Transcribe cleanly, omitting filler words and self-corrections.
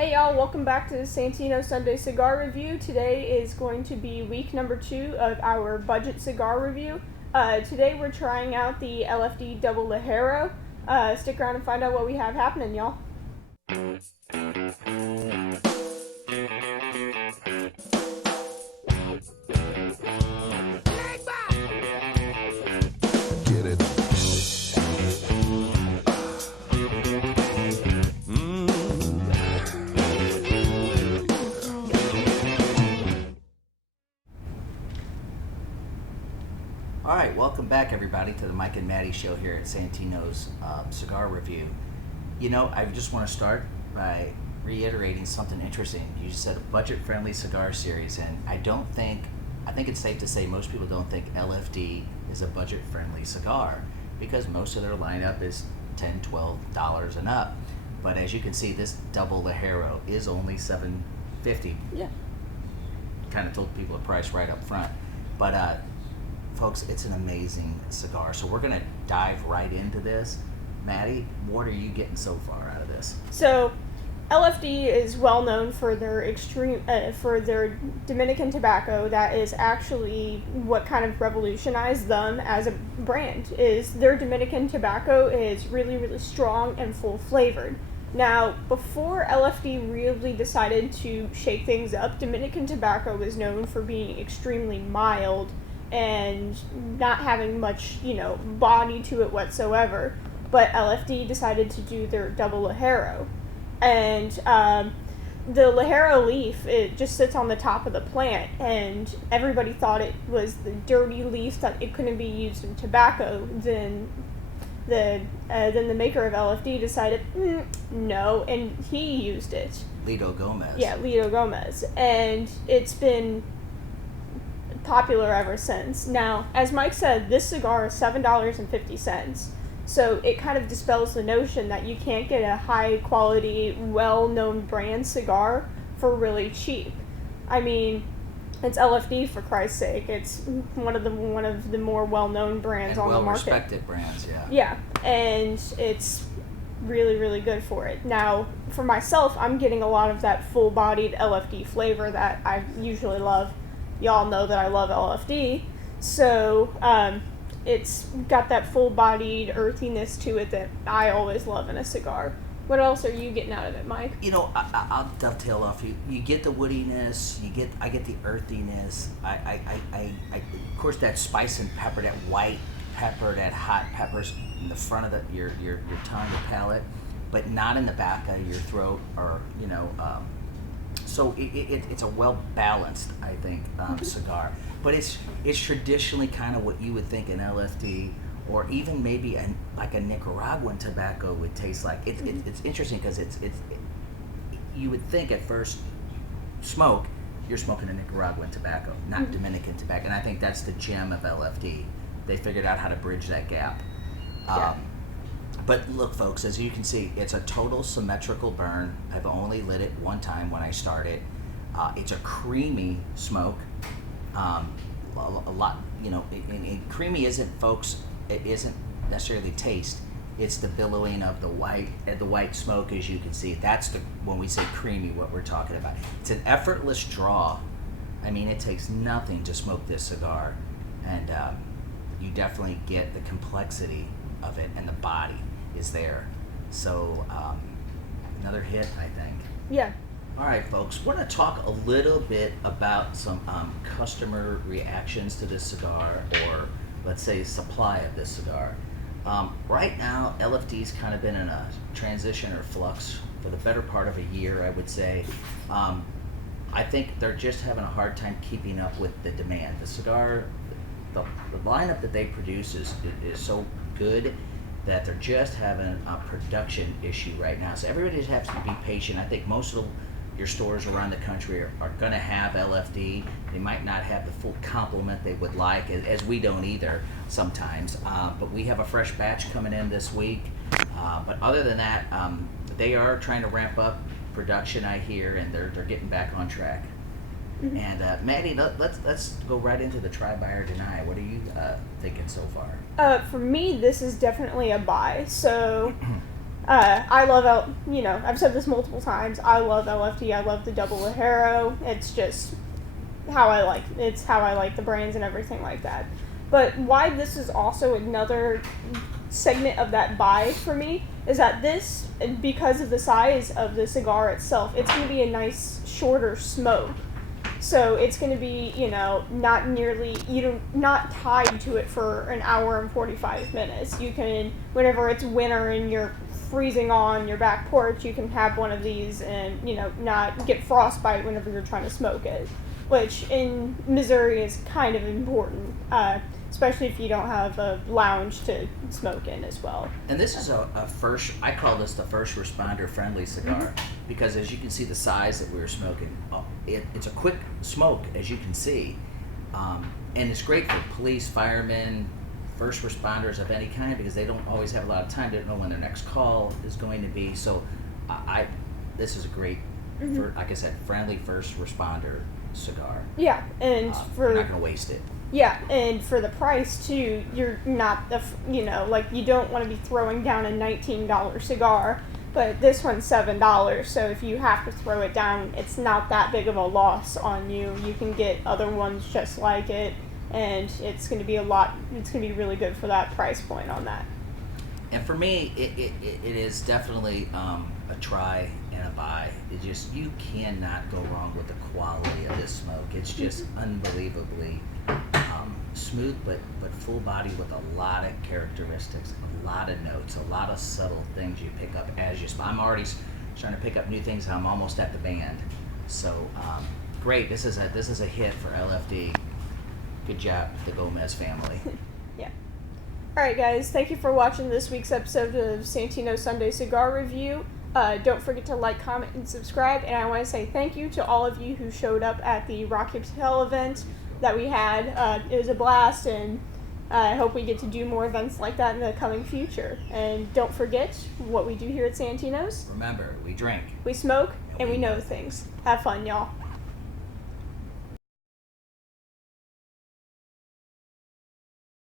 Hey y'all, welcome back to the Santino Sunday Cigar Review. Today is going to be week number 2 of our budget cigar review. Today we're trying out the LFD Double Ligero. Stick around and find out what we have happening, y'all. Get it. Alright, welcome back everybody to the Mike and Maddy show here at Santino's Cigar Review. You know, I just want to start by reiterating something interesting. You said a budget-friendly cigar series, and I think it's safe to say most people don't think LFD is a budget-friendly cigar because most of their lineup is $10, $12 and up. But as you can see, this Double Ligero is only $7.50. Yeah. Kind of told people the price right up front. But folks, it's an amazing cigar. So we're going to dive right into this. Maddy, what are you getting so far out of this? So, LFD is well known for their Dominican tobacco. That is actually what kind of revolutionized them as a brand. Is their Dominican tobacco is really, really strong and full flavored. Now, before LFD really decided to shake things up, Dominican tobacco was known for being extremely mild and not having much, body to it whatsoever. But LFD decided to do their Double Ligero. And the Ligero leaf, it just sits on the top of the plant, and everybody thought it was the dirty leaf that it couldn't be used in tobacco. Then the maker of LFD decided, no, and he used it. Lido Gomez. Yeah, Lido Gomez. And it's been popular ever since. Now, as Mike said, this cigar is $7.50. So it kind of dispels the notion that you can't get a high quality, well-known brand cigar for really cheap. I mean, it's LFD for Christ's sake. It's one of the more well-known brands and on the market. well-respected brands, yeah. Yeah, and it's really, really good for it. Now, for myself, I'm getting a lot of that full-bodied LFD flavor that I usually love. Y'all know that I love LFD, so it's got that full-bodied earthiness to it that I always love in a cigar. What else are you getting out of it, Mike? I'll dovetail off you. You get the woodiness. I get the earthiness. Of course, that spice and pepper, that white pepper, that hot peppers in the front of your tongue, your palate, but not in the back of your throat, or So it's a well-balanced, I think, cigar. But it's traditionally kind of what you would think an LFD or even maybe a Nicaraguan tobacco would taste like. It's interesting because you would think at first smoke, you're smoking a Nicaraguan tobacco, not Dominican tobacco. And I think that's the gem of LFD. They figured out how to bridge that gap. Yeah. But look, folks, as you can see, it's a total symmetrical burn. I've only lit it one time when I started. It's a creamy smoke. A lot, and creamy isn't, folks, it isn't necessarily taste. It's the billowing of the white smoke, as you can see. That's when we say creamy, what we're talking about. It's an effortless draw. I mean, it takes nothing to smoke this cigar, and you definitely get the complexity of it, and the body is there. So another hit, I think. Yeah. All right, folks, we're going to talk a little bit about some customer reactions to this cigar, or let's say supply of this cigar. Right now, LFD's kind of been in a transition or flux for the better part of a year, I would say. I think they're just having a hard time keeping up with the demand. The cigar, the lineup that they produce is so good that they're just having a production issue right now. So everybody just has to be patient. I think most of your stores around the country are going to have LFD. They might not have the full complement they would like, as we don't either sometimes. But we have a fresh batch coming in this week. But other than that, they are trying to ramp up production, I hear, and they're getting back on track. Mm-hmm. And Maddy, let's go right into the try, buy, or deny. What are you thinking so far? For me, this is definitely a buy. So I love I've said this multiple times. I love LFD. I love the double Ligero. It's just it's how I like the brands and everything like that. But why this is also another segment of that buy for me is that this, because of the size of the cigar itself, it's going to be a nice shorter smoke. So it's going to be, not tied to it for an hour and 45 minutes. You can, whenever it's winter and you're freezing on your back porch, you can have one of these and, not get frostbite whenever you're trying to smoke it, which in Missouri is kind of important, especially if you don't have a lounge to smoke in as well. And this is I call this the first responder friendly cigar, because as you can see the size that we were smoking, it's a quick smoke, as you can see, and it's great for police, firemen, first responders of any kind, because they don't always have a lot of time. They don't know when their next call is going to be. So this is a great, like I said, friendly first responder cigar. Yeah, and you're not going to waste it. Yeah, and for the price too, you're not you don't want to be throwing down a $19 cigar, but this one's $7. So if you have to throw it down, it's not that big of a loss on you. You can get other ones just like it, and it's going to be it's going to be really good for that price point on that. And for me, it is definitely a try and a buy. It just, you cannot go wrong with the quality of this smoke. It's just unbelievably smooth, but full body with a lot of characteristics, a lot of notes, a lot of subtle things you pick up as you smoke. I'm already starting to pick up new things. I'm almost at the band. So great. This is a hit for LFD. Good job, the Gomez family. Yeah. Alright guys, thank you for watching this week's episode of Santino Sunday Cigar Review. Don't forget to like, comment, and subscribe, and I want to say thank you to all of you who showed up at the Rocky Patel event that we had. It was a blast, and I hope we get to do more events like that in the coming future. And don't forget what we do here at Santino's. Remember, we drink, we smoke, and we know things. Have fun, y'all.